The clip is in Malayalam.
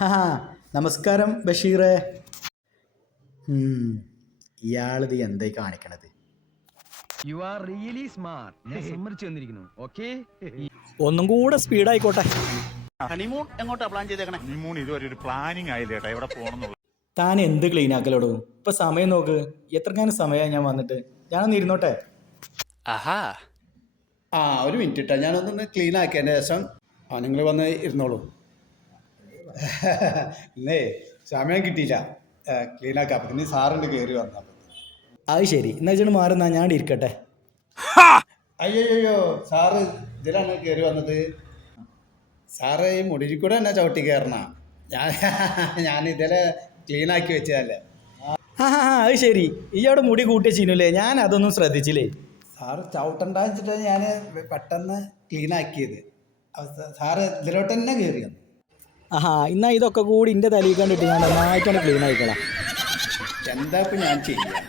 ഹാ നമസ്കാരം ബഷീറേ. ഇയാളിത് എന്തായി കാണിക്കണത്? You are really smart. ഞാൻ സമ്മതിച്ചു തന്നിരിക്കുന്നു. ഓക്കേ, ഒന്നും കൂടെ സ്പീഡായിക്കോട്ടെ. ഹണിമൂൺ എങ്ങോട്ടാ പ്ലാൻ ചെയ്തേക്കണേ? ഹണിമൂൺ ഇതുവരെ ഒരു പ്ലാനിങ് ആയില്ല ചേട്ടാ, എവിടെ പോകണം. താൻ എന്ത് ക്ലീൻ ആക്കലോടോ? ഇപ്പൊ സമയം നോക്ക്, എത്രക്കാനും സമയമായി ഞാൻ വന്നിട്ട്. ഞാനൊന്ന് ഇരുന്നോട്ടെ. ആഹാ, ഒരു മിനിറ്റ് ഇട്ടാ, ഞാനൊന്ന് ക്ലീൻ ആക്കിയതിൻ്റെ ശേഷം നിങ്ങൾ വന്ന് ഇരുന്നോളൂ. ഇന്നേ സമയം കിട്ടിയില്ല ക്ലീൻ ആക്കാം. അപ്പം ഇനി സാറിൻ്റെ കയറി വന്നാൽ അത് ശരി, എന്നാ ചേട്ടൻ മാറുന്നാ ഞാൻ ഇരിക്കട്ടെ. അയ്യോ സാറ് ഇതിലാണ് കയറി വന്നത്. സാറ് ഈ മുടിയിൽ കൂടെ തന്നെ ചവിട്ടി കയറണ. ഞാൻ ഇതിലെ ക്ലീൻ ആക്കി വെച്ചതല്ലേ. അത് ശരി, ഈ അവിടെ മുടി കൂട്ടിയ ചീനല്ലേ, ഞാൻ അതൊന്നും ശ്രദ്ധിച്ചില്ലേ. സാറ് ചവിട്ടണ്ടെന്ന് വെച്ചിട്ടാണ് ഞാൻ പെട്ടെന്ന് ക്ലീൻ ആക്കിയത്. സാറ് ഇതിലോട്ട് തന്നെ കയറി വന്നു. എന്നാ ഇതൊക്കെ കൂടി എൻ്റെ തലയിൽ കണ്ടിട്ട് ഞാൻ നന്നായിട്ടാണ് ക്ലീൻ ആയിക്കോളാം. എന്താ ഇപ്പം ഞാൻ ചെയ്യുക?